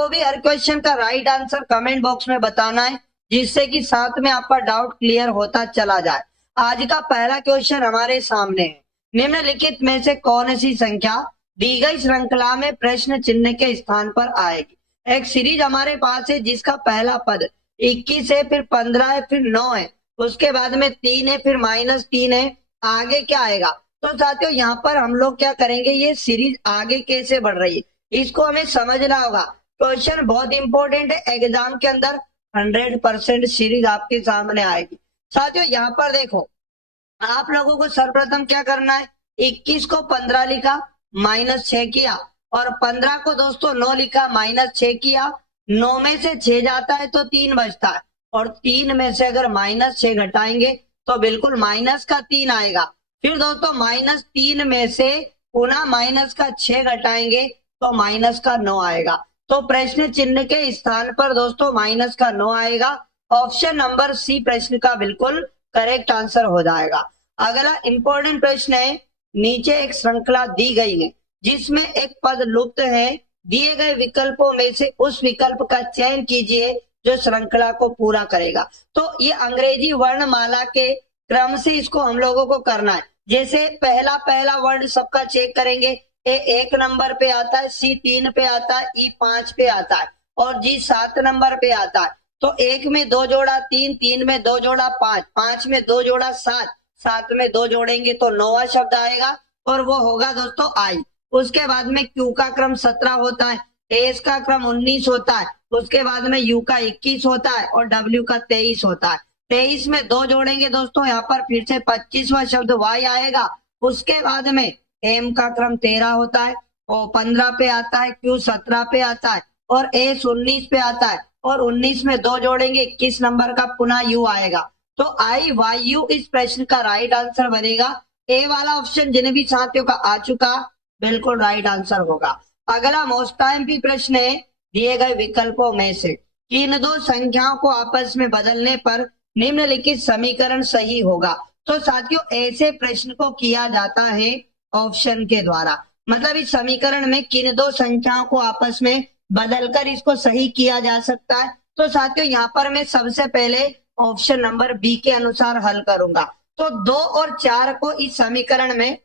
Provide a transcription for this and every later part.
आपको भी हर क्वेश्चन का राइट आंसर कमेंट बॉक्स में बताना है, जिससे कि साथ में आपका डाउट क्लियर होता चला जाए। आज का पहला क्वेश्चन हमारे सामने है, निम्नलिखित में से कौन सी संख्या दी गई श्रृंखला में प्रश्न चिन्ह के स्थान पर आएगी। एक सीरीज हमारे पास है जिसका पहला पद 21 है, फिर 15 है, फिर 9 है, उसके बाद में 3 है, फिर -3 है, आगे क्या आएगा। तो साथियों यहाँ पर हम लोग क्या करेंगे, ये सीरीज आगे कैसे बढ़ रही है इसको हमें समझना होगा। क्वेश्चन बहुत इंपॉर्टेंट है, एग्जाम के अंदर 100% सीरीज आपके सामने आएगी। साथियों यहाँ पर देखो, आप लोगों को सर्वप्रथम क्या करना है, 21 को 15 लिखा, -6 किया, और 15 को दोस्तों 9 लिखा, -6 किया। 9 में से 6 जाता है तो 3 बचता है, और 3 में से अगर -6 घटाएंगे तो बिल्कुल -3 आएगा। फिर दोस्तों -3 में से पुनः -6 घटाएंगे तो -9 आएगा। तो प्रश्न चिन्ह के स्थान पर दोस्तों -9 आएगा। ऑप्शन नंबर सी प्रश्न का बिल्कुल करेक्ट आंसर हो जाएगा। अगला इंपॉर्टेंट प्रश्न है, नीचे एक श्रृंखला दी गई है जिसमें एक पद लुप्त है, दिए गए विकल्पों में से उस विकल्प का चयन कीजिए जो श्रृंखला को पूरा करेगा। तो ये अंग्रेजी वर्णमाला के क्रम से इसको हम लोगों को करना है। जैसे पहला वर्ड सबका चेक करेंगे, ए 1 नंबर पे आता है, सी 3 पे आता है, ई 5 पे आता है, और जी 7 नंबर पे आता है। तो 1 में 2 जोड़ा 3, 3 में 2 जोड़ा 5, 5 में 2 जोड़ा 7, 7 में 2 जोड़ेंगे तो 9वां शब्द आएगा, और वो होगा दोस्तों आई। उसके बाद में क्यू का क्रम 17 होता है, एस का क्रम 19 होता है, उसके बाद में यू का 21 होता है, और डब्ल्यू का 23 होता है। 23 में 2 जोड़ेंगे दोस्तों, यहाँ पर फिर से 25वां शब्द वाई आएगा। उसके बाद में एम का क्रम 13 होता है, और 15 पे आता है, क्यू 17 पे आता है, और एस 19 पे आता है, और 19 में 2 जोड़ेंगे 21 नंबर का पुनः यू आएगा। तो आई वाई यू इस प्रश्न का राइट आंसर बनेगा। ए वाला ऑप्शन जिन भी साथियों का आ चुका बिल्कुल राइट आंसर होगा। अगला मोस्ट एमपी प्रश्न है, दिए गए विकल्पों में से किन दो संख्याओं को आपस में बदलने पर निम्नलिखित समीकरण सही होगा। तो साथियों ऐसे प्रश्न को किया जाता है ऑप्शन के द्वारा, मतलब इस समीकरण में किन दो संख्याओं को आपस में बदलकर इसको सही किया जा सकता है। तो साथियों यहाँ पर मैं सबसे पहले ऑप्शन नंबर बी के अनुसार हल करूंगा। तो 2 और 4 को इस समीकरण में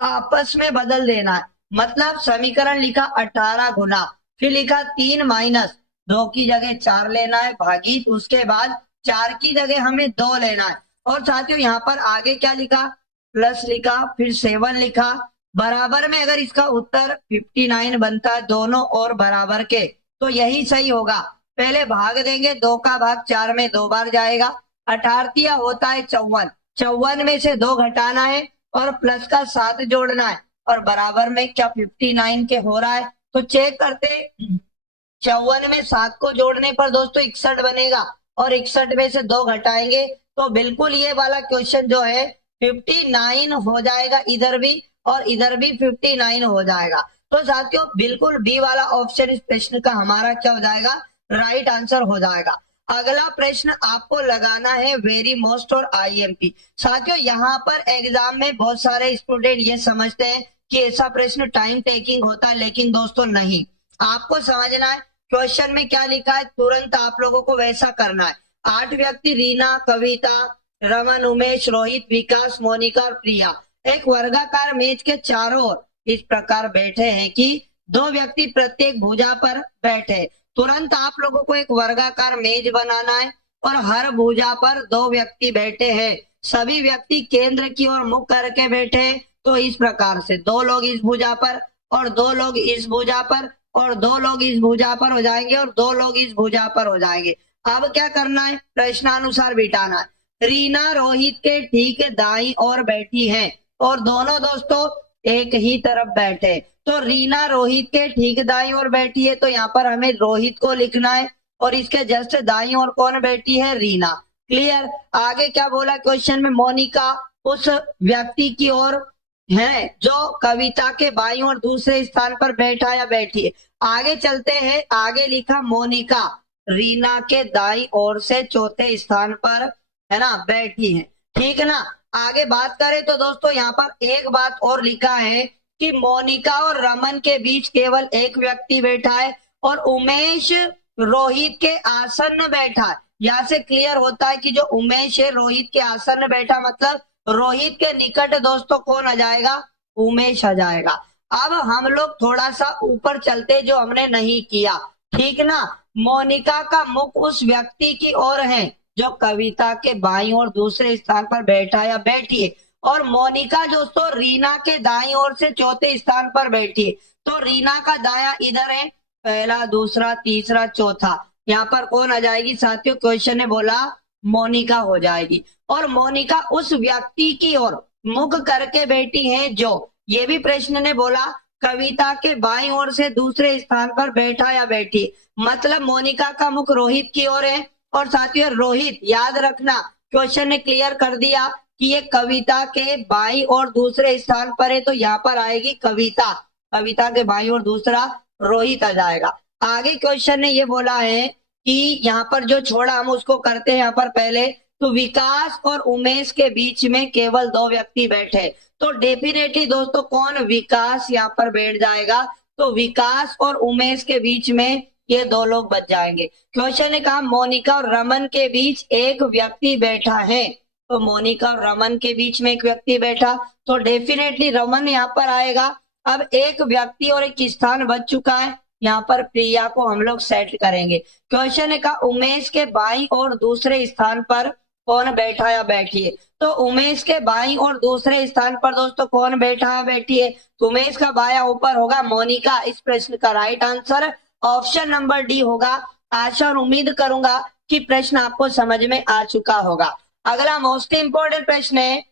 आपस में बदल देना है, मतलब समीकरण लिखा 18 गुना, फिर लिखा 3 माइनस 2 की जगह 4 लेना है, भागित उसके बाद 4 की जगह हमें 2 लेना है, और साथियों यहाँ पर आगे क्या लिखा, प्लस लिखा, फिर 7 लिखा, बराबर में अगर इसका उत्तर 59 बनता है दोनों और बराबर के, तो यही सही होगा। पहले भाग देंगे, 2 का भाग 4 में 2 बार जाएगा, 18 होता है 54, 54 में से 2 घटाना है और प्लस का 7 जोड़ना है, और बराबर में क्या 59 के हो रहा है। तो चेक करते, 54 में 7 को जोड़ने पर दोस्तों 61 बनेगा, और 61 में से 2 घटाएंगे तो बिल्कुल ये वाला क्वेश्चन जो है 59 हो जाएगा, इधर भी और इधर भी 59 हो जाएगा। तो साथियों बिल्कुल बी वाला ऑप्शन इस प्रश्न का हमारा क्या हो जाएगा, राइट आंसर हो जाएगा। अगला प्रश्न आपको लगाना है वेरी मोस्ट और आईएमपी। साथियों यहाँ पर एग्जाम में बहुत सारे स्टूडेंट ये समझते हैं कि ऐसा प्रश्न टाइम टेकिंग होता है, लेकिन दोस्तों नहीं, आपको समझना है क्वेश्चन में क्या लिखा है, तुरंत आप लोगों को वैसा करना है। 8 व्यक्ति रीना, कविता, रमन, उमेश, रोहित, विकास, मोनिका और प्रिया एक वर्गाकार मेज के चारों ओर इस प्रकार बैठे हैं कि 2 व्यक्ति प्रत्येक भुजा पर बैठे। तुरंत आप लोगों को एक वर्गाकार मेज बनाना है और हर भुजा पर 2 व्यक्ति बैठे हैं, सभी व्यक्ति केंद्र की ओर मुख करके बैठे हैं। तो इस प्रकार से 2 लोग इस भुजा पर और 2 लोग इस भुजा पर और 2 लोग इस भुजा पर हो जाएंगे और 2 लोग इस भुजा पर हो जाएंगे। अब क्या करना है, प्रश्नानुसार बिठाना है। रीना रोहित के ठीक दाईं ओर बैठी है और दोनों दोस्तों एक ही तरफ बैठे। तो रीना रोहित के ठीक दाईं ओर बैठी है, तो यहाँ पर हमें रोहित को लिखना है, और इसके जस्ट दाईं ओर कौन बैठी है, रीना। क्लियर। आगे क्या बोला क्वेश्चन में, मोनिका उस व्यक्ति की ओर है जो कविता के बाईं ओर दूसरे स्थान पर बैठा या बैठी है। आगे चलते हैं, आगे लिखा मोनिका रीना के दाईं ओर से चौथे स्थान पर है ना बैठी है, ठीक है ना। आगे बात करें तो दोस्तों यहाँ पर एक बात और लिखा है कि मोनिका और रमन के बीच केवल एक व्यक्ति बैठा है, और उमेश रोहित के आसन्न बैठा है। यहाँ से क्लियर होता है कि जो उमेश है रोहित के आसन्न बैठा, मतलब रोहित के निकट दोस्तों कौन आ जाएगा, उमेश आ जाएगा। अब हम लोग थोड़ा सा ऊपर चलते जो हमने नहीं किया, ठीक ना। मोनिका का मुख उस व्यक्ति की ओर है जो कविता के बाईं ओर दूसरे स्थान पर बैठा या बैठी है, और मोनिका दोस्तों रीना के दाईं ओर से चौथे स्थान पर बैठी है। तो रीना का दाया इधर है, पहला दूसरा तीसरा चौथा, यहाँ पर कौन आ जाएगी साथियों, क्वेश्चन ने बोला मोनिका हो जाएगी। और मोनिका उस व्यक्ति की ओर मुख करके बैठी है जो, ये भी प्रश्न ने बोला कविता के बाईं ओर से दूसरे स्थान पर बैठा या बैठी, मतलब मोनिका का मुख रोहित की ओर है। और साथियों रोहित, याद रखना क्वेश्चन ने क्लियर कर दिया कि ये कविता के बाईं और दूसरे स्थान पर है, तो यहाँ पर आएगी कविता, कविता के बाईं और दूसरा रोहित आ जाएगा। आगे क्वेश्चन ने ये बोला है कि यहाँ पर जो छोड़ा हम उसको करते हैं यहाँ पर पहले। तो विकास और उमेश के बीच में केवल दो व्यक्ति बैठे, तो डेफिनेटली दोस्तों कौन, विकास यहाँ पर बैठ जाएगा। तो विकास और उमेश के बीच में ये दो लोग बच जाएंगे। क्वेश्चन ने कहा मोनिका और रमन के बीच एक व्यक्ति बैठा है, तो मोनिका और रमन के बीच में एक व्यक्ति बैठा, तो डेफिनेटली रमन यहाँ पर आएगा। अब एक व्यक्ति और एक स्थान बच चुका है, यहाँ पर प्रिया को हम लोग सेट करेंगे। क्वेश्चन ने कहा उमेश के बाईं और दूसरे स्थान पर कौन बैठा या बैठी है, तो उमेश के बाईं और दूसरे स्थान पर दोस्तों कौन बैठा या बैठी है, तो उमेश का बाया ऊपर होगा मोनिका। इस प्रश्न का right answer option number D होगा। आशा और उम्मीद करूंगा कि प्रश्न आपको समझ में आ चुका होगा। अगला मोस्ट इंपोर्टेंट प्रश्न है,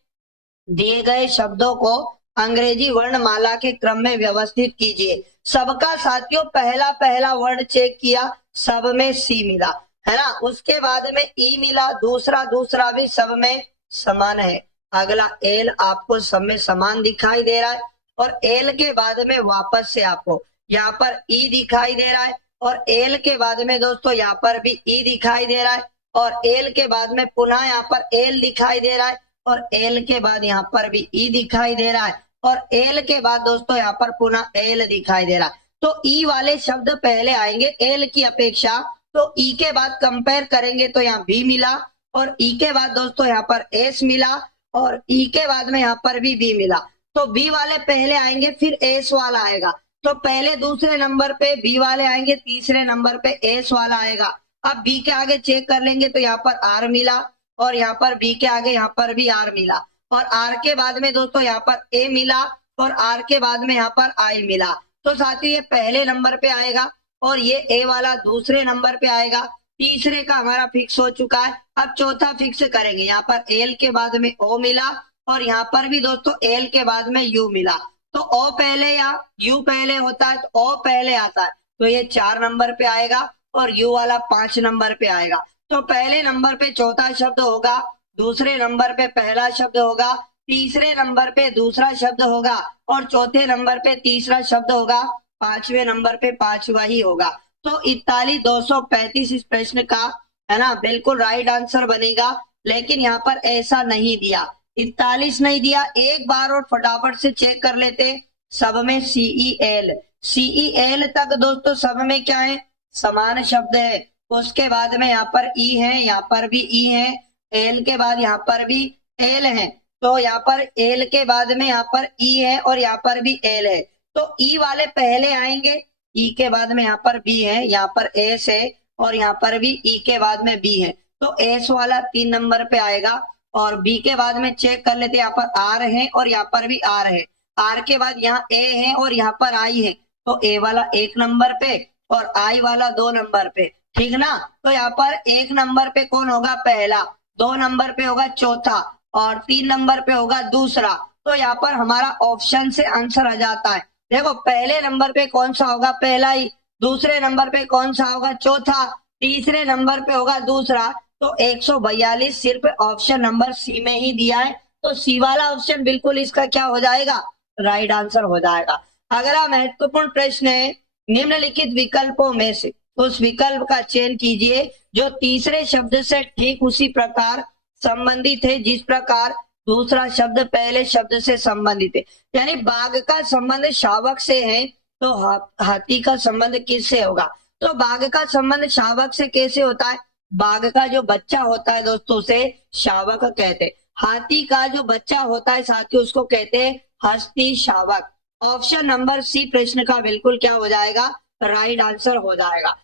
दिए गए शब्दों को अंग्रेजी वर्णमाला के क्रम में व्यवस्थित कीजिए। सबका साथियों पहला पहला वर्ड चेक किया, सब में सी मिला है ना, उसके बाद में ई मिला, दूसरा दूसरा भी सब में समान है। अगला एल आपको सब में समान दिखाई दे रहा है, और एल के बाद में वापस से आपको यहाँ पर ई दिखाई दे रहा है, और एल के बाद में दोस्तों यहाँ पर भी ई दिखाई दे रहा है, और एल के बाद में पुनः यहाँ पर एल दिखाई दे रहा है, और एल के बाद यहाँ पर भी ई दिखाई दे रहा है, और एल के बाद दोस्तों यहाँ पर पुनः एल दिखाई दे रहा है। तो ई वाले शब्द पहले आएंगे एल की अपेक्षा, तो ई के बाद कंपेयर करेंगे तो यहाँ बी मिला, और ई के बाद दोस्तों यहाँ पर एस मिला, और ई के बाद में यहाँ पर भी बी मिला। तो बी वाले पहले आएंगे फिर एस वाला आएगा, तो पहले दूसरे नंबर पे बी वाले आएंगे, तीसरे नंबर पे एस वाला आएगा। अब बी के आगे चेक कर लेंगे तो यहाँ पर आर मिला, और यहाँ पर बी के आगे यहाँ पर भी आर मिला, और आर के बाद में दोस्तों यहाँ पर ए मिला, और आर के बाद में यहाँ पर आई मिला। तो साथियों ये पहले नंबर पे आएगा, और ये ए वाला दूसरे नंबर पे आएगा। तीसरे का हमारा फिक्स हो चुका है, अब चौथा फिक्स करेंगे। यहाँ पर एल के बाद में ओ मिला, और यहाँ पर भी दोस्तों एल के बाद में यू मिला। तो ओ पहले या यू पहले होता है, तो ओ पहले आता है, तो ये 4 नंबर पे आएगा, और यू वाला 5 नंबर पे आएगा। तो पहले नंबर पे चौथा शब्द होगा, दूसरे नंबर पे पहला शब्द होगा, तीसरे नंबर पे दूसरा शब्द होगा, और चौथे नंबर पे तीसरा शब्द होगा, पांचवें नंबर पे पांचवा ही होगा। तो 41,235 इस प्रश्न का है ना बिल्कुल राइट आंसर बनेगा। लेकिन यहाँ पर ऐसा नहीं दिया, 41 नहीं दिया। एक बार और फटाफट से चेक कर लेते, सब में सीईएल, सीईएल तक दोस्तों सब में क्या है, समान शब्द है। उसके बाद में यहाँ पर ई है, यहाँ पर भी ई है, एल के बाद यहाँ पर भी एल है, तो यहाँ पर एल के बाद में यहाँ पर ई है, और यहाँ पर भी एल है। तो ई वाले पहले आएंगे, ई के बाद में यहाँ पर बी है, यहाँ पर एस है, और यहाँ पर भी ई के बाद में बी है। तो एस वाला 3 नंबर पे आएगा, और बी के बाद में चेक कर लेते, यहाँ पर आर है और यहाँ पर भी आर है। आर के बाद यहाँ ए है और यहाँ पर आई है, तो ए वाला 1 नंबर पे और आई वाला 2 नंबर पे, ठीक ना। तो यहाँ पर 1 नंबर पे कौन होगा, पहला, 2 नंबर पे होगा चौथा, और 3 नंबर पे होगा दूसरा। तो यहाँ पर हमारा ऑप्शन से आंसर आ जाता है। देखो पहले नंबर पे कौन सा होगा, पहला ही, दूसरे नंबर पे कौन सा होगा, चौथा, तीसरे नंबर पे होगा दूसरा। तो 142 सिर्फ ऑप्शन नंबर सी में ही दिया है, तो सी वाला ऑप्शन बिल्कुल इसका क्या हो जाएगा, राइट आंसर हो जाएगा। अगला महत्वपूर्ण प्रश्न है, निम्नलिखित विकल्पों में से उस विकल्प का चयन कीजिए जो तीसरे शब्द से ठीक उसी प्रकार संबंधित है जिस प्रकार दूसरा शब्द पहले शब्द से संबंधित है। यानी बाघ का संबंध शावक से है, तो हाथी का संबंध किससे होगा? तो बाघ का संबंध शावक से कैसे होता है? बाघ का जो बच्चा होता है दोस्तों उसे शावक कहते हैं। हाथी का जो बच्चा होता है साथियों उसको कहते हैं हस्ती शावक। ऑप्शन नंबर सी प्रश्न का बिल्कुल क्या हो जाएगा? राइट आंसर हो जाएगा।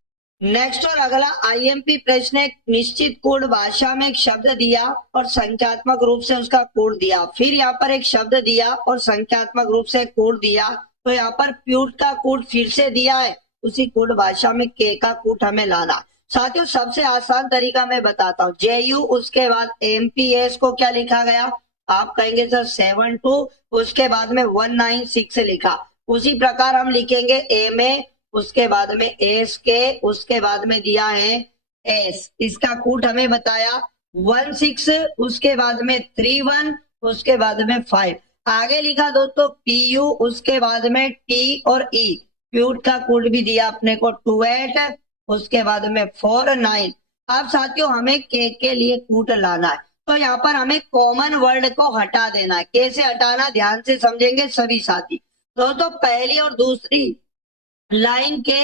नेक्स्ट और अगला आईएमपी प्रश्न, एक निश्चित कोड भाषा में एक शब्द दिया और संख्यात्मक रूप से उसका कोड दिया, फिर यहाँ पर एक शब्द दिया और संख्यात्मक रूप से कोड दिया, तो यहाँ पर प्यूट का कोड फिर से दिया है, उसी कोड भाषा में के का कोड हमें लाना। साथियों सबसे आसान तरीका मैं बताता हूँ, JU उसके बाद MPS को क्या लिखा गया? आप कहेंगे सर 72, उसके बाद में 196 लिखा। उसी प्रकार हम लिखेंगे MA, उसके बाद में SK, उसके बाद में दिया है S, इसका कूट हमें बताया 16, उसके बाद में 31, उसके बाद में 5। आगे लिखा दोस्तों PU, उसके बाद में T और E, प्यूट का कूट भी दिया अपने को 28, उसके बाद में 49। अब साथियों हमें के लिए कूट लाना है, तो यहाँ पर हमें कॉमन वर्ड को हटा देना है। कैसे हटाना, ध्यान से समझेंगे सभी साथी। दोस्तों पहली और दूसरी लाइन के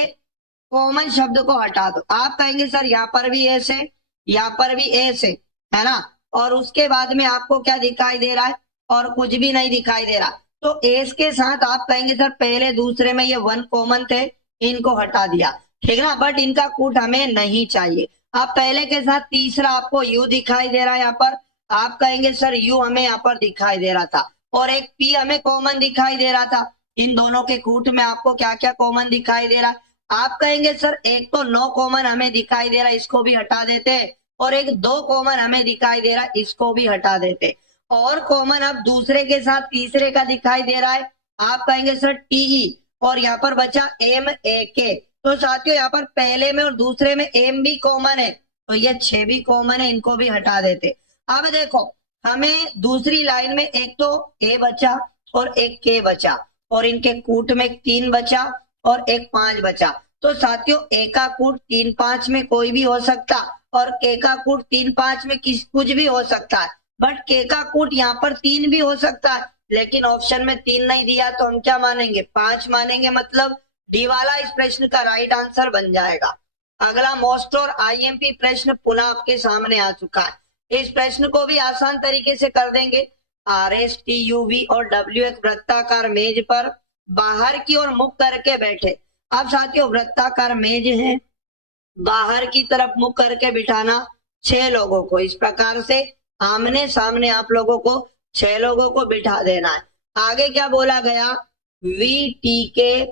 कॉमन शब्द को हटा दो। आप कहेंगे सर यहाँ पर भी एस है, यहाँ पर भी एस है ना, और उसके बाद में आपको क्या दिखाई दे रहा है? और कुछ भी नहीं दिखाई दे रहा। तो एस के साथ आप कहेंगे सर पहले दूसरे में ये 1 कॉमन थे, इनको हटा दिया, ठीक ना, बट इनका कूट हमें नहीं चाहिए। अब पहले के साथ तीसरा आपको यू दिखाई दे रहा है यहाँ पर, आप कहेंगे सर यू हमें यहाँ पर दिखाई दे रहा था और एक पी हमें कॉमन दिखाई दे रहा था। इन दोनों के कूट में आपको क्या क्या कॉमन दिखाई दे रहा है? आप कहेंगे सर एक तो 9 कॉमन हमें दिखाई दे रहा है, इसको भी हटा देते, और एक 2 कॉमन हमें दिखाई दे रहा है, इसको भी हटा देते। और कॉमन अब दूसरे के साथ तीसरे का दिखाई दे रहा है, आप कहेंगे सर TE, और यहाँ पर बचा MAK। तो साथियों यहाँ पर पहले में और दूसरे में M भी कॉमन है, तो ये 6 भी कॉमन है, इनको भी हटा देते। अब देखो हमें दूसरी लाइन में एक तो A बचा और एक K बचा, और इनके कूट में 3 बचा और एक 5 बचा। तो साथियों ए का कूट 3 5 में कोई भी हो सकता, और के का कूट 3 5 में कुछ भी हो सकता है, बट के का कूट यहाँ पर 3 भी हो सकता है, लेकिन ऑप्शन में 3 नहीं दिया, तो हम क्या मानेंगे? 5 मानेंगे, मतलब डी वाला इस प्रश्न का राइट आंसर बन जाएगा। अगला मोस्ट और आईएमपी प्रश्न पुनः आपके सामने आ चुका है। इस प्रश्न को भी आसान तरीके से कर देंगे। RSTUV और W एक वृत्ताकार मेज पर बाहर की ओर मुख करके बैठे। अब साथियों वृत्ताकार मेज है, बाहर की तरफ मुख करके बिठाना 6 लोगों को, इस प्रकार से आमने सामने आप लोगों को 6 लोगों को बिठा देना है। आगे क्या बोला गया? VT के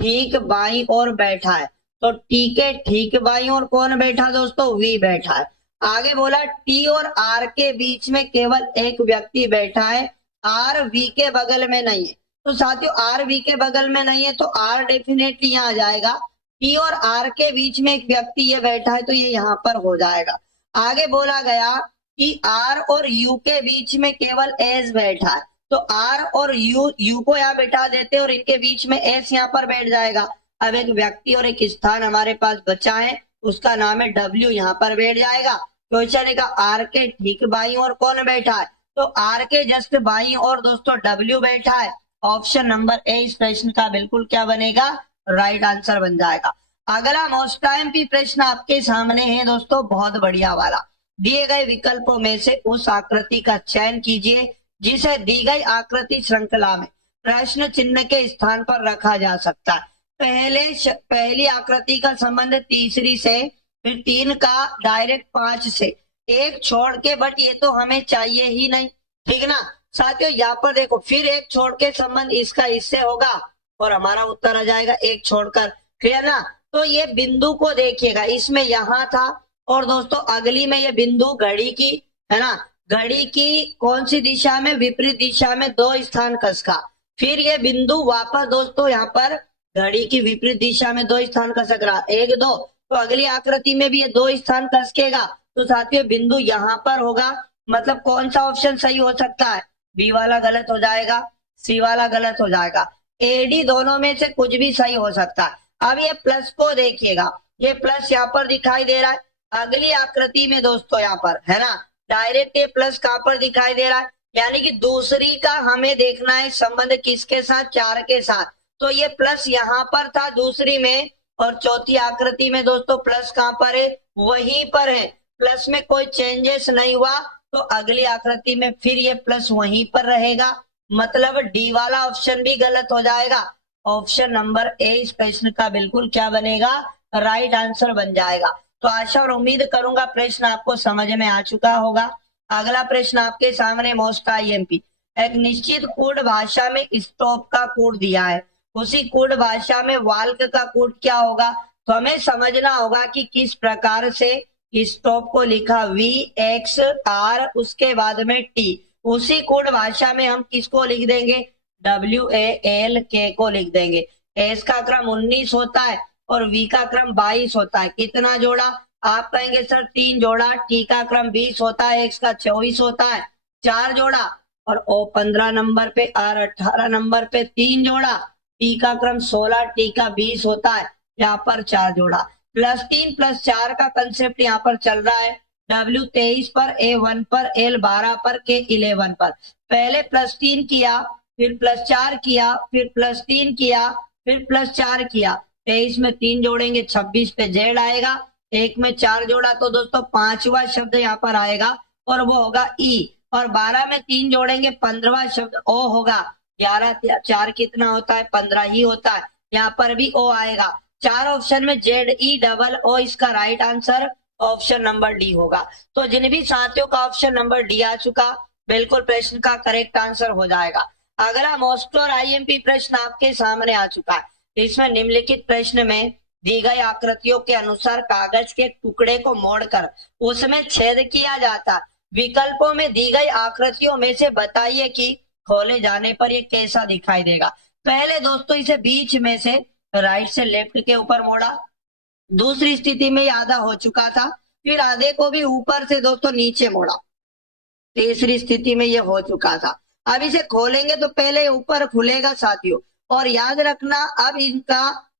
ठीक बाई और बैठा है, तो T के ठीक बाई और कौन बैठा दोस्तों? V बैठा है। आगे बोला T और R के बीच में केवल एक व्यक्ति बैठा है, R V के बगल में नहीं है। तो साथियों R V के बगल में नहीं है, तो R डेफिनेटली यहाँ आ जाएगा। T और R के बीच में एक व्यक्ति ये बैठा है, तो ये यहाँ पर हो जाएगा। आगे बोला गया कि R और U के बीच में केवल S बैठा है, तो R और U को यहाँ बैठा देते और इनके बीच में S यहाँ पर बैठ जाएगा। अब एक व्यक्ति और एक स्थान हमारे पास बचा है, उसका नाम है W, यहाँ पर बैठ जाएगा। क्वेश्चन है R के ठीक बाई और कौन बैठा है? तो R के जस्ट बाई और दोस्तों W बैठा है। ऑप्शन नंबर ए इस प्रश्न का बिल्कुल क्या बनेगा? राइट आंसर बन जाएगा। अगला मोस्ट आईएमपी प्रश्न आपके सामने है दोस्तों, बहुत बढ़िया वाला। दिए गए विकल्पों में से उस आकृति का चयन कीजिए जिसे दी गई आकृति श्रृंखला में प्रश्न चिन्ह के स्थान पर रखा जा सकता है। पहली आकृति का संबंध तीसरी से, फिर 3 का डायरेक्ट 5 से, एक छोड़ के, बट ये तो हमें चाहिए ही नहीं, ठीक ना साथियों। यहाँ पर देखो फिर एक छोड़ के संबंध इसका इससे होगा और हमारा उत्तर आ जाएगा एक छोड़कर, क्लियर ना। तो ये बिंदु को देखिएगा, इसमें यहाँ था और दोस्तों अगली में ये बिंदु घड़ी की है ना, घड़ी की कौन सी दिशा में? विपरीत दिशा में 2 स्थान खसका। फिर ये बिंदु वापस दोस्तों यहाँ पर घड़ी की विपरीत दिशा में 2 स्थान खसक रहा, 1 2, तो अगली आकृति में भी ये 2 स्थान खसकेगा। तो साथियों बिंदु यहाँ पर होगा, मतलब कौन सा ऑप्शन सही हो सकता है? बी वाला गलत हो जाएगा, सी वाला गलत हो जाएगा, एडी दोनों में से कुछ भी सही हो सकता है। अब ये प्लस को देखिएगा, ये प्लस यहाँ पर दिखाई दे रहा है, अगली आकृति में दोस्तों यहाँ पर है ना डायरेक्ट ये प्लस कहां पर दिखाई दे रहा है, यानी कि दूसरी का हमें देखना है संबंध किसके साथ? 4 के साथ। तो ये प्लस यहाँ पर था दूसरी में, और चौथी आकृति में दोस्तों प्लस कहाँ पर है, वहीं पर है। प्लस में कोई चेंजेस नहीं हुआ, तो अगली आकृति में फिर ये प्लस वहीं पर रहेगा। मतलब डी वाला ऑप्शन भी गलत हो जाएगा। ऑप्शन नंबर ए इस प्रश्न का बिल्कुल क्या बनेगा, राइट आंसर बन जाएगा। तो आशा और उम्मीद करूंगा प्रश्न आपको समझ में आ चुका होगा। अगला प्रश्न आपके सामने मोस्ट आईएमपी। एक निश्चित कोड भाषा में स्टॉप का कोड दिया है, उसी कोड भाषा में वाल्क का कोड क्या होगा। तो हमें समझना होगा कि किस प्रकार से स्टॉप को लिखा, वी एक्स आर उसके बाद में टी। उसी कोड भाषा में हम किसको लिख देंगे, डब्ल्यू ए एल के को लिख देंगे। एस का क्रम 19 होता है और वी का क्रम 22 होता है। कितना जोड़ा, आप कहेंगे सर 3 जोड़ा। टी का क्रम 20 होता है, एक्स का 24 होता है, 4 जोड़ा। और ओ 15 नंबर पे, आर 18 नंबर पे 3 जोड़ा। टी का क्रम 16, टी का 20 होता है, यहाँ पर 4 जोड़ा। +3 +4 का कंसेप्ट यहाँ पर चल रहा है। W 23 पर, A 1 पर, L 12 पर, K 11 पर। पहले +3 किया, फिर +4 किया, फिर +3 किया, फिर +4 किया। 23 में 3 जोड़ेंगे 26 पे Z आएगा। 1 में 4 जोड़ा तो दोस्तों 5वां शब्द यहाँ पर आएगा और वो होगा E। और 12 में 3 जोड़ेंगे 15वां शब्द O होगा। 11 4 कितना होता है, 15 ही होता है। यहाँ पर भी O आएगा। 4 ऑप्शन में ZEOO इसका right answer option number D होगा। तो जिन भी साथियों का ऑप्शन नंबर डी आ चुका, बिल्कुल प्रश्न का करेक्ट आंसर हो जाएगा। अगला मोस्ट और आईएमपी प्रश्न आपके सामने आ चुका है। इसमें निम्नलिखित प्रश्न में दी गई आकृतियों के अनुसार कागज के टुकड़े को मोड़कर उसमें छेद किया जाता। विकल्पों में दी गई आकृतियों में से बताइए कि खोले जाने पर ये कैसा दिखाई देगा। पहले दोस्तों इसे बीच में से राइट से लेफ्ट के ऊपर मोड़ा, दूसरी स्थिति में आधा हो चुका था, फिर आधे को भी ऊपर से दोस्तों नीचे मोड़ा, तीसरी स्थिति में ये हो चुका था। अब इसे खोलेंगे तो पहले ऊपर खुलेगा साथियों, और याद रखना अब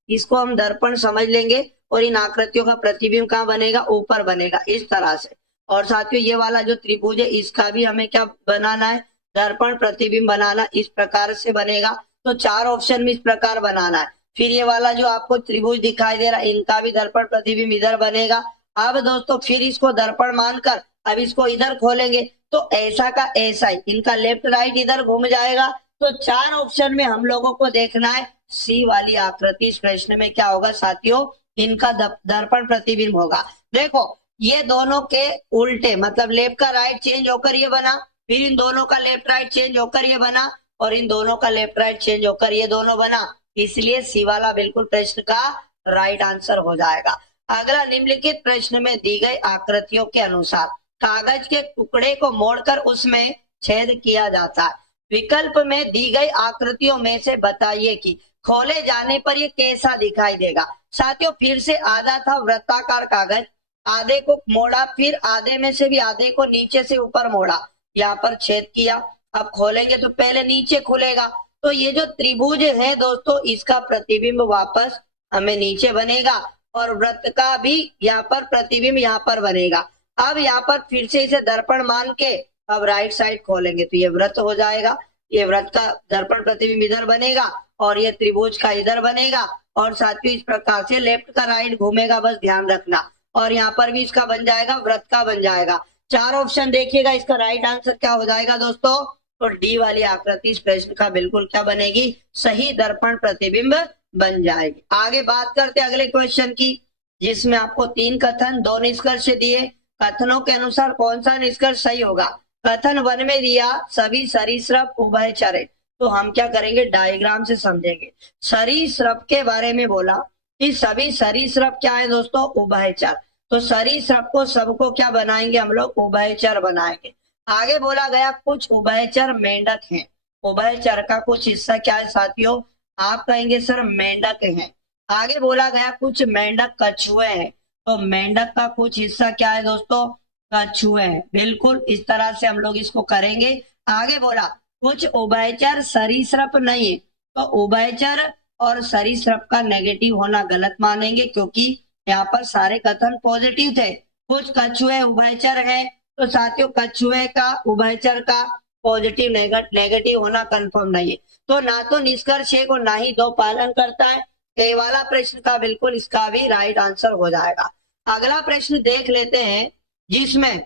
इसको हम दर्पण समझ लेंगे और इन आकृतियों का प्रतिबिंब कहाँ बनेगा, ऊपर बनेगा इस तरह से। और साथियों ये वाला जो त्रिभुज है इसका भी हमें क्या बनाना है, दर्पण प्रतिबिंब बनाना, इस प्रकार से बनेगा। तो 4 ऑप्शन में इस प्रकार बनाना है। फिर ये वाला जो आपको त्रिभुज दिखाई दे रहा है इनका भी दर्पण प्रतिबिंब इधर बनेगा। अब दोस्तों फिर इसको दर्पण मानकर अब इसको इधर खोलेंगे तो ऐसा का ऐसा ही इनका लेफ्ट राइट इधर घूम जाएगा। तो 4 ऑप्शन में हम लोगों को देखना है सी वाली आकृति इस प्रश्न में क्या होगा साथियों, इनका दर्पण प्रतिबिंब होगा। देखो ये दोनों के उल्टे, मतलब लेफ्ट का राइट चेंज होकर ये बना, फिर इन दोनों का लेफ्ट राइट चेंज होकर ये बना, और इन दोनों का लेफ्ट राइट चेंज होकर ये दोनों बना। इसलिए सी वाला बिल्कुल प्रश्न का राइट आंसर हो जाएगा। अगला निम्नलिखित प्रश्न में दी गई आकृतियों के अनुसार कागज के टुकड़े को मोड़कर उसमें छेद किया जाता है। विकल्प में दी गई आकृतियों में से बताइए कि खोले जाने पर ये कैसा दिखाई देगा। साथियों फिर से आधा था वृत्ताकार कागज, आधे को मोड़ा, फिर आधे में से भी आधे को नीचे से ऊपर मोड़ा, यहाँ पर छेद किया। अब खोलेंगे तो पहले नीचे खुलेगा, तो ये जो त्रिभुज है दोस्तों इसका प्रतिबिंब वापस हमें नीचे बनेगा, और वृत्त का भी यहाँ पर प्रतिबिंब यहाँ पर बनेगा। अब यहाँ पर फिर से इसे दर्पण मान के अब राइट साइड खोलेंगे तो ये वृत्त हो जाएगा। ये वृत्त का दर्पण प्रतिबिंब इधर बनेगा और ये त्रिभुज का इधर बनेगा, और साथियों इस प्रकार से लेफ्ट का राइट घूमेगा, बस ध्यान रखना। और यहाँ पर भी इसका बन जाएगा, वृत्त का बन जाएगा। 4 ऑप्शन देखिएगा, इसका राइट आंसर क्या हो जाएगा दोस्तों, तो डी वाली आकृति इस प्रश्न का बिल्कुल क्या बनेगी, सही दर्पण प्रतिबिंब बन जाएगी। आगे बात करते हैं अगले क्वेश्चन की, जिसमें आपको 3 कथन 2 निष्कर्ष दिए। कथनों के अनुसार कौन सा निष्कर्ष सही होगा। कथन 1 में दिया सभी सरीसृप उभयचर है, तो हम क्या करेंगे, डायग्राम से समझेंगे। सरीसृप के बारे में बोला कि सभी सरीसृप क्या है दोस्तों, उभयचर। तो सरीसृप को सबको क्या बनाएंगे हम लोग, उभयचर बनाएंगे। आगे बोला गया कुछ उभयचर मेंढक हैं। उभयचर का कुछ हिस्सा क्या है साथियों, आप कहेंगे सर मेंढक हैं। आगे बोला गया कुछ मेंढक कछुए हैं, तो मेंढक का कुछ हिस्सा क्या है दोस्तों, कछुए हैं। बिल्कुल इस तरह से हम लोग इसको करेंगे। आगे बोला कुछ उभयचर सरीसृप नहीं है, तो उभयचर और सरीसृप का नेगेटिव होना गलत मानेंगे, क्योंकि यहाँ पर सारे कथन पॉजिटिव थे। कुछ कछुए उभयचर है, तो साथियों कछुए का उभयचर का पॉजिटिव नेगेटिव होना कंफर्म नहीं है। तो ना तो निष्कर्ष एक और ना ही दो पालन करता है। ए वाला प्रश्न का बिल्कुल इसका भी राइट आंसर हो जाएगा। अगला प्रश्न देख लेते हैं, जिसमें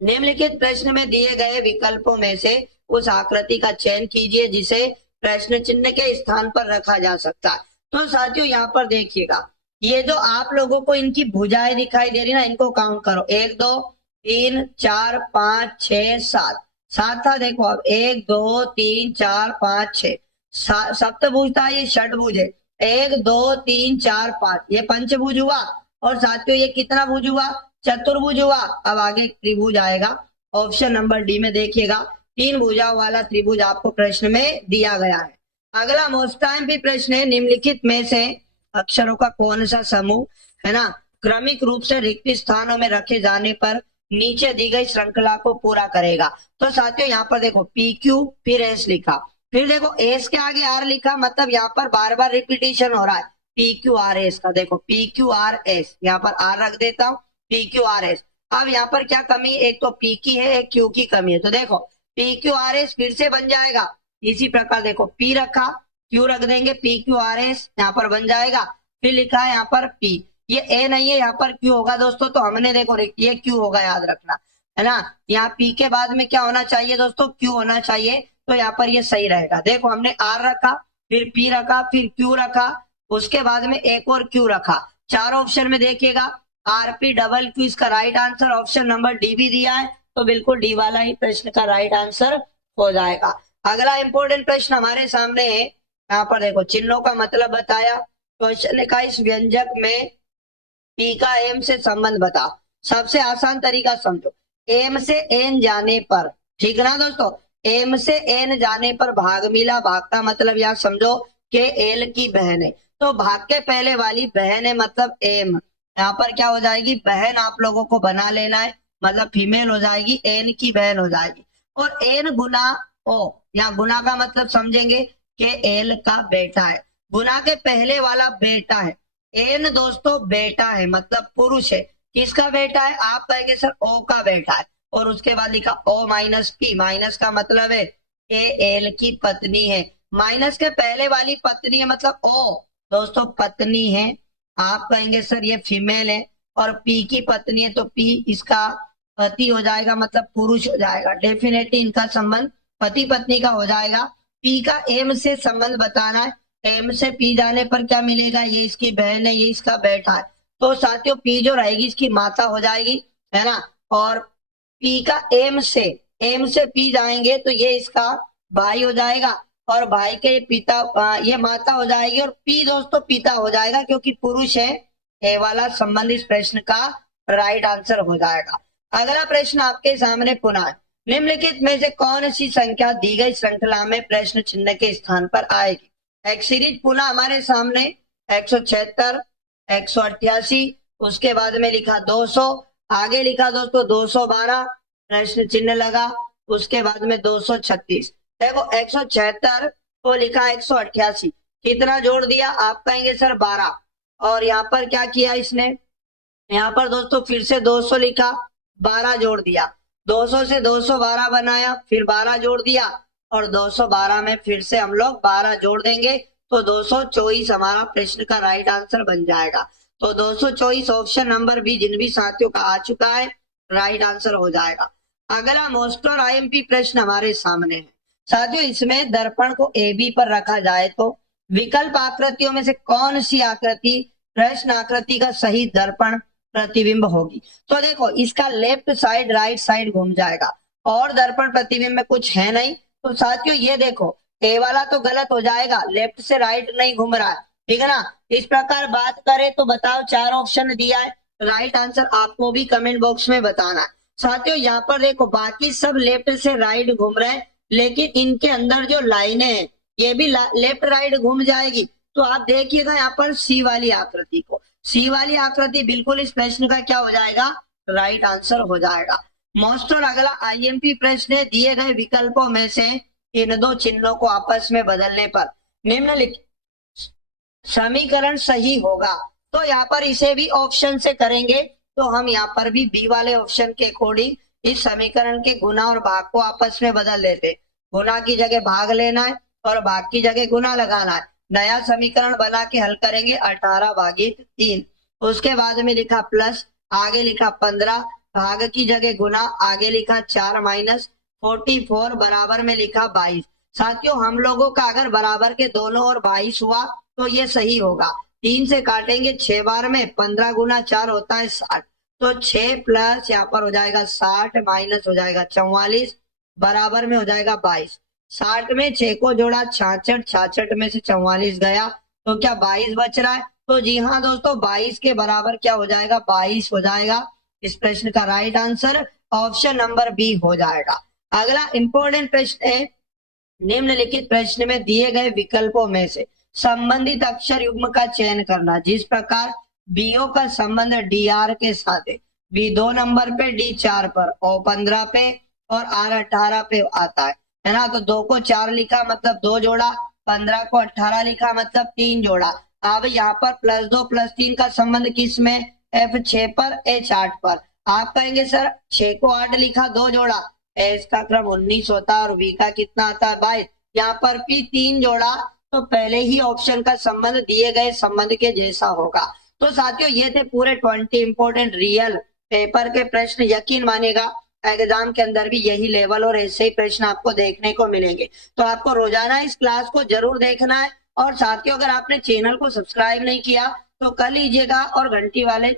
निम्नलिखित प्रश्न में दिए गए विकल्पों में से उस आकृति का चयन कीजिए जिसे प्रश्न चिन्ह के स्थान पर रखा जा सकता है। तो साथियों यहाँ पर देखिएगा, ये जो आप लोगों को इनकी भुजाएं दिखाई दे रही ना, इनको काउंट करो, 1 2 3 4 5 6 7 7 था। देखो अब 1 2 3 4 5 6 सप्तभुज था, ये षटभुज है। 1 2 3 4 5 ये पंचभुज हुआ, और साथियों ये कितना भुज हुआ, चतुर्भुज हुआ। अब आगे त्रिभुज आएगा, ऑप्शन नंबर डी में देखिएगा 3 भुजाओं वाला त्रिभुज आपको प्रश्न में दिया गया है। अगला मोस्ट टाइम भी प्रश्न है, निम्नलिखित में से अक्षरों का कौन सा समूह है ना क्रमिक रूप से रिक्त स्थानों में रखे जाने पर नीचे दी गई श्रृंखला को पूरा करेगा। तो साथियों यहाँ पर देखो पी क्यू फिर एस लिखा, फिर देखो एस के आगे आर लिखा, मतलब यहाँ पर बार बार रिपीटिशन हो रहा है पी क्यू आर एस का। देखो पी क्यू आर एस, यहाँ पर आर रख देता हूँ, पी क्यू आर एस। अब यहाँ पर क्या कमी, एक तो पी की है, एक क्यू की कमी है। तो देखो पी क्यू आर एस फिर से बन जाएगा इसी प्रकार। देखो पी रखा, क्यू रख देंगे, पी क्यू आर एस यहाँ पर बन जाएगा। फिर लिखा है यहाँ पर पी, ये ए नहीं है, यहाँ पर क्यू होगा दोस्तों। तो हमने देखो ये क्यू होगा, याद रखना है ना। यहाँ पी के बाद में क्या होना चाहिए दोस्तों, क्यू होना चाहिए। तो यहाँ पर ये सही रहेगा। देखो हमने आर रखा, फिर पी रखा, फिर क्यू रखा, उसके बाद में एक और क्यू रखा। 4 ऑप्शन में देखिएगा आरपी डबल क्यू इसका right answer, option number D भी दिया है। तो बिल्कुल डी वाला ही प्रश्न का राइट आंसर हो जाएगा। अगला इंपॉर्टेंट प्रश्न हमारे सामने है, यहाँ पर देखो चिन्हों का मतलब बताया। क्वेश्चन का इस व्यंजक में पी का एम से संबंध बता। सबसे आसान तरीका समझो, एम से एन जाने पर, ठीक ना दोस्तों, एम से एन जाने पर भाग मिला। भाग का मतलब यहाँ समझो कि एल की बहन है, तो भाग के पहले वाली बहन है मतलब एम। यहाँ पर क्या हो जाएगी, बहन आप लोगों को बना लेना है, मतलब फीमेल हो जाएगी, एन की बहन हो जाएगी। और एन गुना ओ, यहाँ गुना का मतलब समझेंगे कि एल का बेटा है। गुना के पहले वाला बेटा है, एन दोस्तों बेटा है मतलब पुरुष है। किसका बेटा है, आप कहेंगे सर ओ का बेटा है। और उसके बाद लिखा ओ माइनस पी, माइनस का मतलब है कि एल की पत्नी है। माइनस के पहले वाली पत्नी है मतलब ओ दोस्तों पत्नी है। आप कहेंगे सर ये फीमेल है। और पी की पत्नी है तो पी इसका पति हो जाएगा, मतलब पुरुष हो जाएगा। डेफिनेटली इनका संबंध पति पत्नी का हो जाएगा। पी का एम से संबंध बताना है, एम से पी जाने पर क्या मिलेगा, ये इसकी बहन है, ये इसका बेटा है। तो साथियों पी जो रहेगी इसकी माता हो जाएगी, है ना। और पी का एम से पी जाएंगे तो ये इसका भाई हो जाएगा, और भाई के पिता ये माता हो जाएगी, और पी दोस्तों पिता हो जाएगा क्योंकि पुरुष है। ए वाला संबंध इस प्रश्न का राइट आंसर हो जाएगा। अगला प्रश्न आपके सामने पुनः, निम्नलिखित में से कौन सी संख्या दी गई श्रृंखला में प्रश्न चिन्ह के स्थान पर आएगी। एक सीरीज पुनः हमारे सामने 176, 188, उसके बाद में लिखा 200, आगे लिखा दोस्तों 212 प्रश्न चिन्ह लगा, उसके बाद में 236। देखो 176 को लिखा 188, कितना जोड़ दिया, आप कहेंगे सर 12। और यहाँ पर क्या किया इसने, यहाँ पर दोस्तों फिर से 200 लिखा, 12 जोड़ दिया। 200 से 212 बनाया, फिर 12 जोड़ दिया, और 212 में फिर से हम लोग 12 जोड़ देंगे तो 224 हमारा प्रश्न का राइट आंसर बन जाएगा। तो 224 ऑप्शन नंबर बी जिन भी साथियों का आ चुका है राइट आंसर हो जाएगा। अगला मोस्ट और आईएमपी प्रश्न हमारे सामने है साथियों, इसमें दर्पण को ए बी पर रखा जाए तो विकल्प आकृतियों में से कौन सी आकृति प्रश्न आकृति का सही दर्पण प्रतिबिंब होगी। तो देखो इसका लेफ्ट साइड राइट साइड घूम जाएगा, और दर्पण प्रतिबिंब में कुछ है नहीं। तो साथियों ये देखो ए वाला तो गलत हो जाएगा, लेफ्ट से राइट नहीं घूम रहा है, ठीक है ना। इस प्रकार बात करें तो बताओ 4 ऑप्शन दिया है, राइट आंसर आपको भी कमेंट बॉक्स में बताना है। साथियों यहाँ पर देखो बाकी सब लेफ्ट से राइट घूम रहे हैं, लेकिन इनके अंदर जो लाइनें हैं ये भी लेफ्ट राइट घूम जाएगी। तो आप देखिएगा यहाँ पर सी वाली आकृति को, सी वाली आकृति बिल्कुल इस प्रश्न का क्या हो जाएगा, राइट आंसर हो जाएगा। मोस्ट और अगला आईएमपी प्रश्न है, दिए गए विकल्पों में से इन दो चिन्हों को आपस में बदलने पर निम्नलिखित समीकरण सही होगा। तो यहाँ पर इसे भी ऑप्शन से करेंगे तो हम यहाँ पर भी बी वाले ऑप्शन के अकॉर्डिंग इस समीकरण के गुना और भाग को आपस में बदल देते। गुना की जगह भाग लेना है और भाग की जगह गुना लगाना है। नया समीकरण बना के हल करेंगे 18/3। उसके बाद में लिखा प्लस, आगे लिखा 15, भाग की जगह गुना, आगे लिखा 4 माइनस 44 बराबर में लिखा 22। साथियों हम लोगों का अगर बराबर के दोनों ओर 22 हुआ तो ये सही होगा। 3 से काटेंगे 6 बार में, 15 गुना 4 होता है 60, तो 6 प्लस यहाँ पर हो जाएगा 60 माइनस हो जाएगा 44 बराबर में हो जाएगा 22। 60 में 6 को जोड़ा 66, 66 में से 44 गया तो क्या 22 बच रहा है। तो जी हाँ दोस्तों 22 के बराबर क्या हो जाएगा, 22 हो जाएगा। इस प्रश्न का right answer option number B हो जाएगा। अगला इंपॉर्टेंट प्रश्न है, निम्नलिखित प्रश्न में दिए गए विकल्पों में से संबंधित अक्षर युग्म का चयन करना। जिस प्रकार बीओ का संबंध डी आर के साथ है, बी 2 नंबर पे, डी 4 पर, ओ 15 पे और आर 18 पे आता है ना। तो 2 को 4 लिखा मतलब 2 जोड़ा, 15 को 18 लिखा मतलब 3 जोड़ा। अब यहाँ पर +2 +3 का संबंध किस में, एफ 6 पर, एच 8 पर। आप कहेंगे सर 6 को 8 लिखा 2 जोड़ा, एस का क्रम 19 होता है और वी का कितना आता है 22। यहाँ पर भी 3 जोड़ा, तो पहले ही ऑप्शन का संबंध दिए गए संबंध के जैसा होगा। तो साथियों ये थे पूरे 20 इंपोर्टेंट रियल पेपर के प्रश्न। यकीन मानिएगा एग्जाम के अंदर भी यही लेवल और ऐसे ही प्रश्न आपको देखने को मिलेंगे। तो आपको रोजाना इस क्लास को जरूर देखना है। और साथियों अगर आपने चैनल को सब्सक्राइब नहीं किया तो कर लीजिएगा और घंटी वाले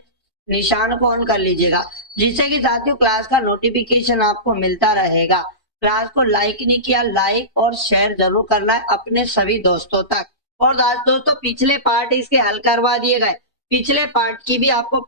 निशान को ऑन कर लीजिएगा, जिससे कि साथियों क्लास का नोटिफिकेशन आपको मिलता रहेगा। क्लास को लाइक नहीं किया, लाइक और शेयर जरूर करना है अपने सभी दोस्तों तक। और दोस्तों पिछले पार्ट इसके हल करवा दिए गए, पिछले पार्ट की भी आपको